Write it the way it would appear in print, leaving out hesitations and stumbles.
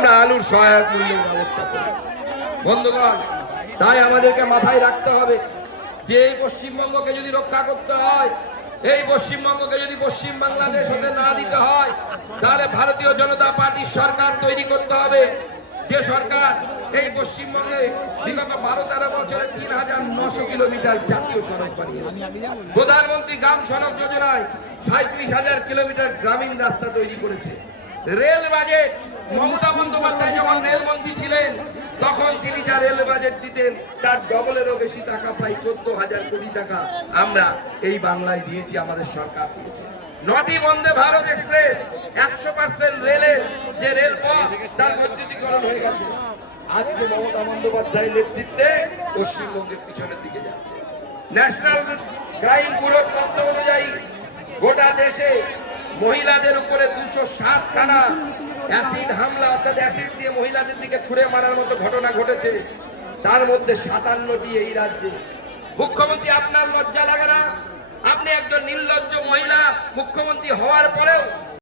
আমরা আলুর সহায়ক মূল্যের ব্যবস্থা করি। বন্ধুগণ, তাই আমাদেরকে মাথায় রাখতে হবে যে এই পশ্চিমবঙ্গকে যদি রক্ষা করতে হয়, এই পশ্চিমবঙ্গকে যদি পশ্চিম বাংলাদেশ হতে না দিতে হয়, তাহলে ভারতীয় জনতা পার্টির সরকার তৈরি করতে হবে, যে সরকার এই পশ্চিমবঙ্গে বিগত 12-13 বছরে ৩,৯০০ কিলোমিটার জাতীয় সড়ক বানিয়েছে। প্রধানমন্ত্রী গ্রাম সড়ক যোজনায় ৩৭,০০০ কিলোমিটার গ্রামীণ রাস্তা তৈরি করেছে। রেল বাজেট মমতা বন্দ্যোপাধ্যায় যখন রেলমন্ত্রী ছিলেন তখন তিনি যা রেল বাজেট দিতেন তার ডবলেরও বেশি টাকা, প্রায় 14,০০০ কোটি টাকা আমরা এই বাংলায় দিয়েছি, আমাদের সরকার দিয়েছে। ৯টি বন্দে ভারত এক্সপ্রেস 100% রেলের যে রেলপথ তার বৈদ্যুতিকরণ হয়ে গেছে। আজকে মমতা বন্দ্যোপাধ্যায়ের নেতৃত্বে পশ্চিমবঙ্গের পিছনের দিকে যাচ্ছে। ন্যাশনাল ক্রাইম ব্যুরোর তথ্য অনুযায়ী গোটা দেশে মহিলাদের উপরে 207খানা অ্যাসিড হামলা, অর্থাৎ অ্যাসিড দিয়ে মহিলাদের দিকে ছুঁড়ে মারার মতো ঘটনা ঘটেছে। তার মধ্যে 57টি এই রাজ্যে। মুখ্যমন্ত্রী, আপনার লজ্জা লাগে না? আপনি একজন নির্লজ্জ মহিলা মুখ্যমন্ত্রী হওয়ার পরেও